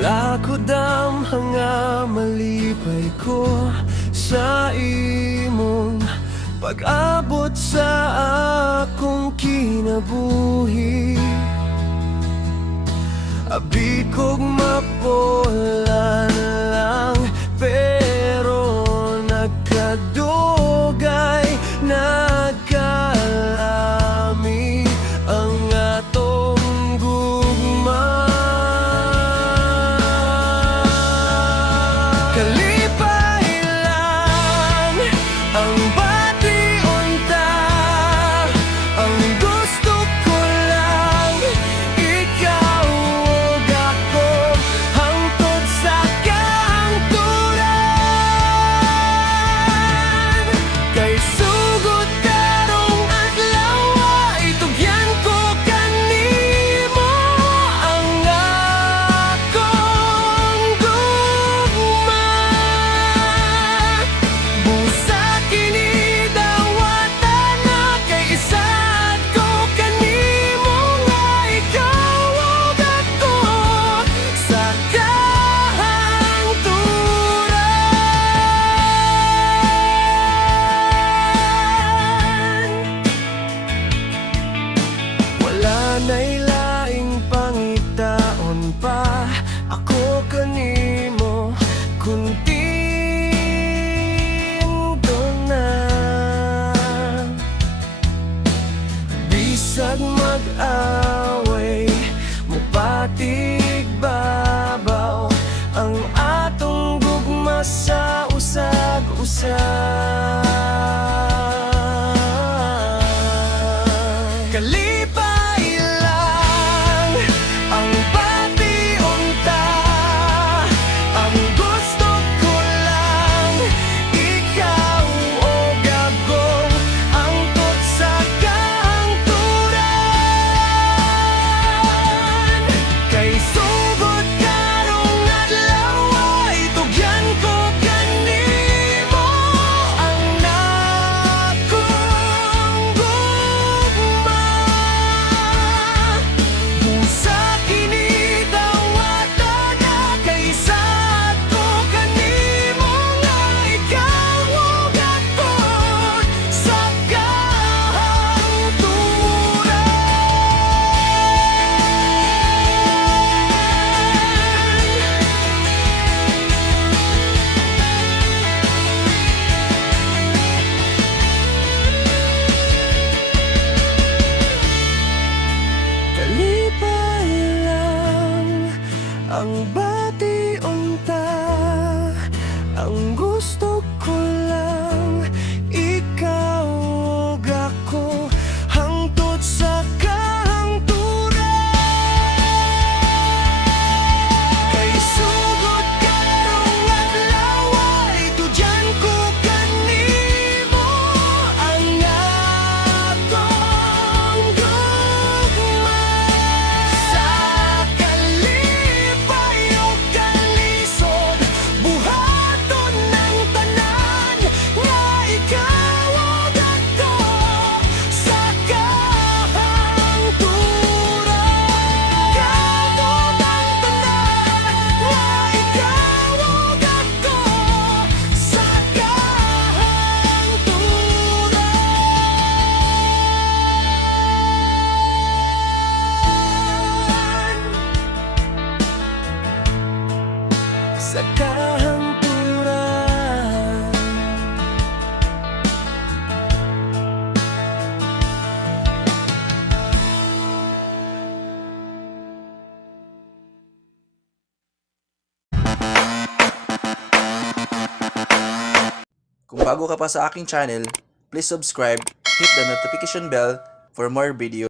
Wala ko damhang nga malipay ko sa imong pag-abot sa akong kinabuhi. Abi kog mapulan lang, pero nagkadugay, nagkalami ang atong gugma. Kalipay lang ang bati-unta, ang gusto ko lang ikaw ug ako, hangtod sa kahangturan. Kay sugod karong adlaw itugyan ko kanimo ang akong gugma. Busa kini dawatan na kay isad ko kanimo nga ikaw ug ako sa kahangturan. Wala na'y laing pangitaon pa ako kanimo, kundi na bisag mag-away, mupatig babaw ang atong gugma sa usag-usag. Kalipay lang ang bati-unta, ang gusto ko lang ikaw ug ako, hangtod sa kahangturan. Kay sugod karong adlaw itugyan ko kanimo ang akong gugma. Busa kini dawatan na kay isad ko kanimo nga ikaw ug ako sa kahangturan. Kalipay lang ang bati-unta, ang gusto ko lang ikaw ug ako, hangtod sa kahangturan. Kay sugod karong adlaw itugyan ko kanimo ang akong gugma. Sa kalipay ug kalisod, buhaton ng tanan nga ikaw ug ako sa kahangturan. Ikaw ug ang tanan nga ikaw ug ako sa kahangturan. Sa kahangturan. Kung bago ka pa sa aking channel, please subscribe, hit the notification bell for more videos.